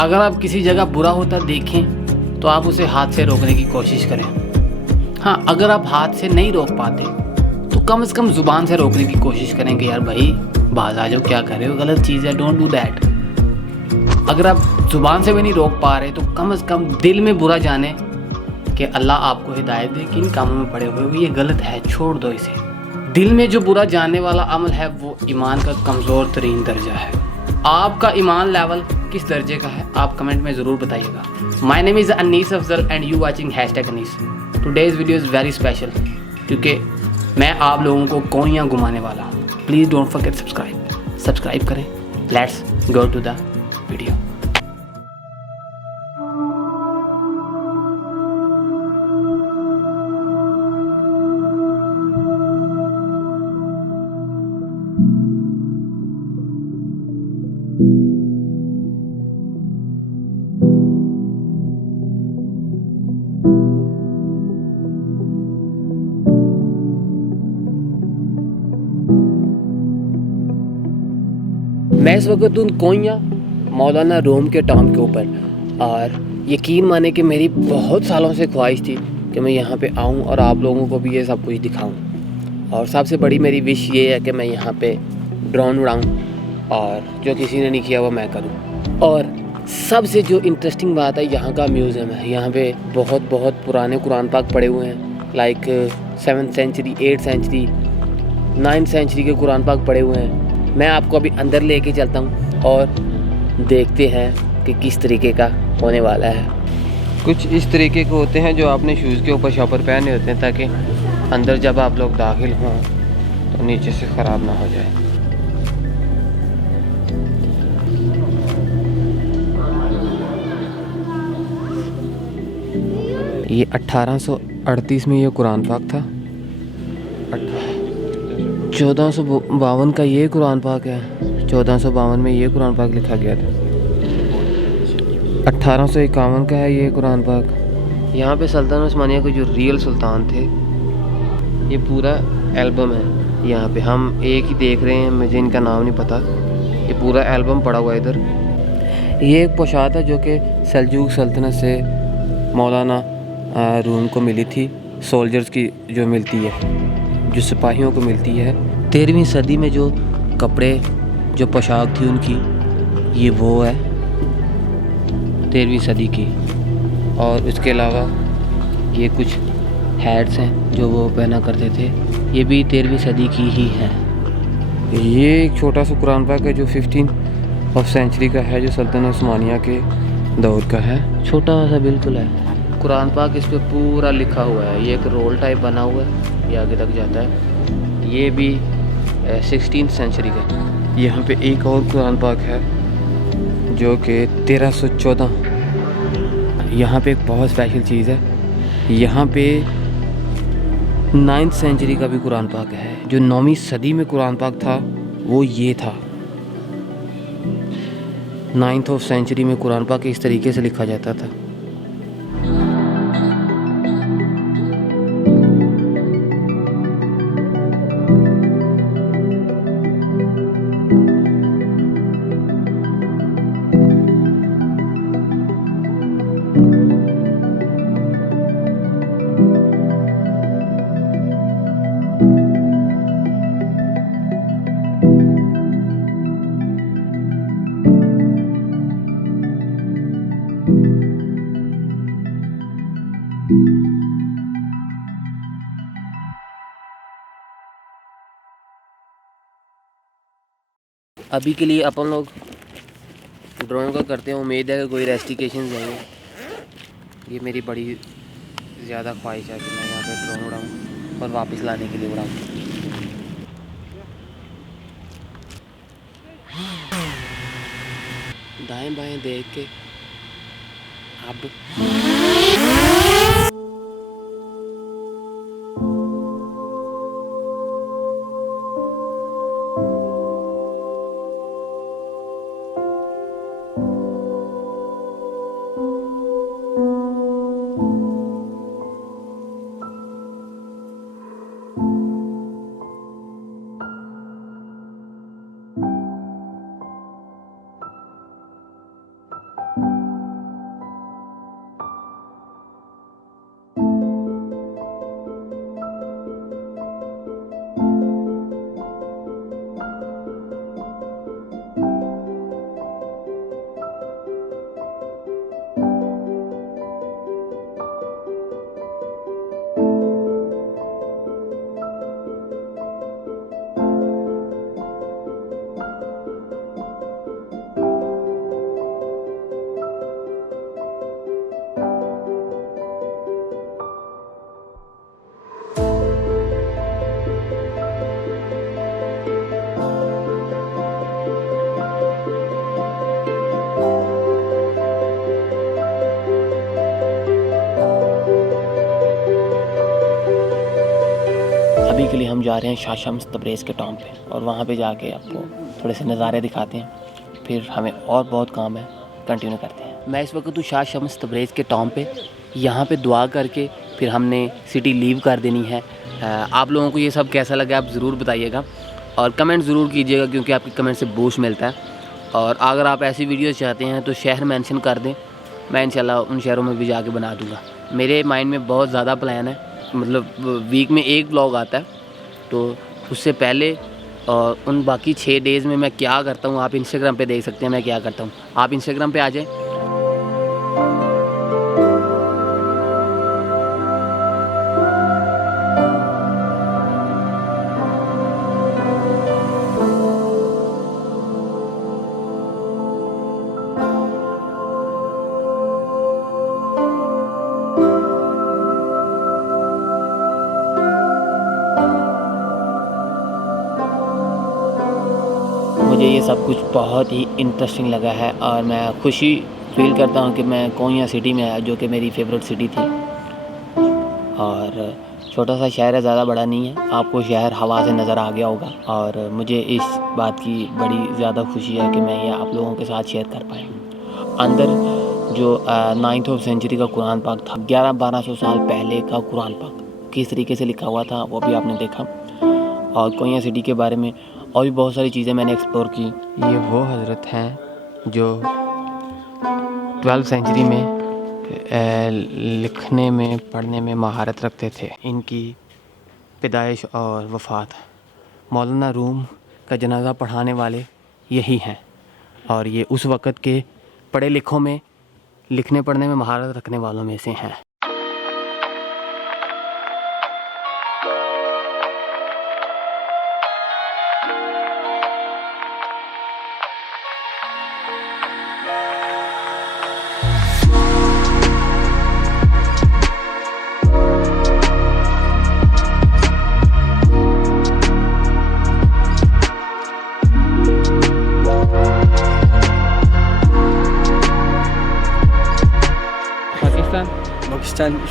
अगर आप किसी जगह बुरा होता देखें तो आप उसे हाथ से रोकने की कोशिश करें। हाँ, अगर आप हाथ से नहीं रोक पाते तो कम से कम ज़ुबान से रोकने की कोशिश करें कि यार भाई बाज आ जाओ, क्या कर रहे हो, गलत चीज़ है, डोंट डू दैट। अगर आप ज़ुबान से भी नहीं रोक पा रहे तो कम से कम दिल में बुरा जाने कि अल्लाह आपको हिदायत दे कि इन कामों में पड़े हुए हो, ये गलत है, छोड़ दो इसे। दिल में जो बुरा जाने वाला अमल है वो ईमान का कमज़ोर तरीन दर्जा है। आपका ईमान लेवल किस दर्जे का है आप कमेंट में ज़रूर बताइएगा। My name is Anees Afzal and you watching #Anees. Today's video is very special क्योंकि मैं आप लोगों को कोइयाँ घुमाने वाला हूँ। प्लीज़ डोंट फॉरगेट सब्सक्राइब करें। Let's go to the video. मैं इस वक्त हूँ कोइयाँ मौलाना रूम के टाउन के ऊपर, और यकीन माने कि मेरी बहुत सालों से ख्वाहिश थी कि मैं यहाँ पे आऊँ और आप लोगों को भी ये सब कुछ दिखाऊँ। और सबसे बड़ी मेरी विश ये है कि मैं यहाँ पे ड्रोन उड़ाऊँ और जो किसी ने नहीं किया वो मैं करूँ। और सबसे जो इंटरेस्टिंग बात है, यहाँ का म्यूज़ियम है। यहाँ पे बहुत बहुत पुराने कुरान पाक पड़े हुए हैं, like 7th century, 8th century, 9th century के कुरान पाक पड़े हुए हैं। मैं आपको अभी अंदर लेके चलता हूँ और देखते हैं कि किस तरीके का होने वाला है। कुछ इस तरीके के होते हैं जो आपने शूज़ के ऊपर शॉपर पहने होते हैं ताकि अंदर जब आप लोग दाखिल हों तो नीचे से ख़राब ना हो जाए। ये 1838 में ये कुरान पाक था। 1452 का ये कुरान पाक है। 1452 में ये कुरान पाक लिखा गया था। 1851 का है ये कुरान पाक। यहाँ पे सुल्तान उस्मानिया के जो रियल सुल्तान थे, ये पूरा एल्बम है। यहाँ पे हम एक ही देख रहे हैं, मुझे इनका नाम नहीं पता। ये पूरा एल्बम पड़ा हुआ है इधर। ये एक पोशाक है जो कि सल्जूक सल्तनत से मौलाना रूम को मिली थी, सोल्जर्स की जो मिलती है, जो सिपाहियों को मिलती है। 13वीं सदी में जो कपड़े, जो पोशाक थी उनकी, ये वो है 13वीं सदी की। और उसके अलावा ये कुछ हैट्स हैं जो वो पहना करते थे, ये भी 13वीं सदी की ही है। ये एक छोटा सा कुरान पाक है जो 15th सेंचुरी का है, जो सुल्तान उस्मानिया के दौर का है। छोटा सा बिल्कुल है कुरान पाक, इस पे पूरा लिखा हुआ है। ये एक रोल टाइप बना हुआ है, ये आगे तक जाता है। ये भी 16th सेंचुरी का। यहाँ पे एक और कुरान पाक है जो कि 1314। यहाँ पे एक बहुत स्पेशल चीज़ है, यहाँ पे 9th सेंचुरी का भी कुरान पाक है। जो 9वीं सदी में कुरान पाक था वो ये था। 9th सेंचुरी में कुरान पाक इस तरीके से लिखा जाता था। अभी के लिए अपन लोग ड्रोन का करते हैं। उम्मीद है कि कोई रेस्टिकेशन जाएंगे। ये मेरी बड़ी ज़्यादा ख्वाहिश है कि मैं यहाँ पे ड्रोन उड़ाऊँ और वापस लाने के लिए उड़ाऊँ। दाएं बाएं देख के अब अभी के लिए हम जा रहे हैं शाह शम्स तब्रेज़ के टॉम पे, और वहाँ पे जाके आपको थोड़े से नज़ारे दिखाते हैं, फिर हमें और बहुत काम है, कंटिन्यू करते हैं। मैं इस वक्त हूँ शाह शम्स तब्रेज़ के टॉम पे। यहाँ पे दुआ करके फिर हमने सिटी लीव कर देनी है। आप लोगों को ये सब कैसा लगा आप ज़रूर बताइएगा, और कमेंट ज़रूर कीजिएगा, क्योंकि आपके कमेंट से बूस्ट मिलता है। और अगर आप ऐसी वीडियोस चाहते हैं तो शहर मेंशन कर दें, मैं इंशाल्लाह उन शहरों में भी जाके बना दूँगा। मेरे माइंड में बहुत ज़्यादा प्लान है, मतलब वीक में एक व्लॉग आता है, तो उससे पहले और उन बाकी 6 डेज़ में मैं क्या करता हूँ आप इंस्टाग्राम पे देख सकते हैं मैं क्या करता हूँ। आप इंस्टाग्राम पे आ जाएँ। मुझे ये सब कुछ बहुत ही इंटरेस्टिंग लगा है, और मैं खुशी फील करता हूँ कि मैं कोन्या सिटी में आया, जो कि मेरी फेवरेट सिटी थी। और छोटा सा शहर है, ज़्यादा बड़ा नहीं है। आपको शहर हवा से नज़र आ गया होगा, और मुझे इस बात की बड़ी ज़्यादा खुशी है कि मैं ये आप लोगों के साथ शेयर कर पाया। अंदर जो 9th ऑफ सेंचुरी का कुरान पाक था, 1100-1200 साल पहले का कुरान पाक किस तरीके से लिखा हुआ था वो भी आपने देखा। और कोन्या सिटी के बारे में और भी बहुत सारी चीज़ें मैंने एक्सप्लोर की। ये वो हज़रत हैं जो 12th सेंचुरी में लिखने में पढ़ने में महारत रखते थे। इनकी पैदाइश और वफ़ात मौलाना रूम का जनाजा पढ़ाने वाले यही हैं, और ये उस वक़्त के पढ़े लिखों में लिखने पढ़ने में महारत रखने वालों में से हैं। पाकिस्तान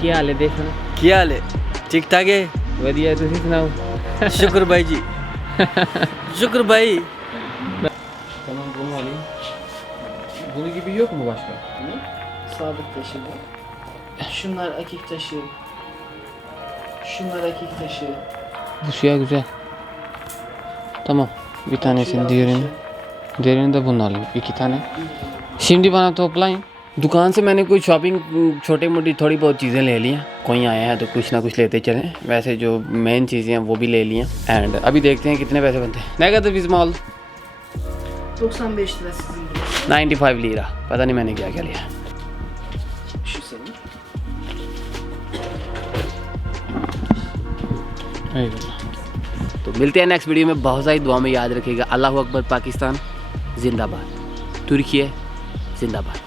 क्या हाल है देखो क्या हाल है ठीक ठाक है वधिया तुसी सुनाओ शुक्र भाई जी शुक्र भाई Tamam bunu alayım. Bunun gibi yok mu başka? Sadık taşı bu. Şunlar akik taşı. Şunlar akik taşı. Bu siyah güzel. Tamam. Bir tanesini diğerini de bunu alayım. 2 tane. Şimdi bana toplayın. दुकान से मैंने कोई shopping छोटी मोटी थोड़ी बहुत चीज़ें ले ली हैं। कोई आए हैं तो कुछ ना कुछ लेते चलें। वैसे जो मेन चीज़ें हैं वो भी ले ली हैं। एंड अभी देखते हैं कितने पैसे बनते हैं। Negative small 95 lira sizin gibi. 95 lira. पता नहीं मैंने क्या क्या लिया। Şu senin. तो मिलते हैं नेक्स्ट वीडियो में। बहुत सारी दुआ में याद रखिएगा। अल्लाह अकबर। पाकिस्तान जिंदाबाद। तुर्की जिंदाबाद।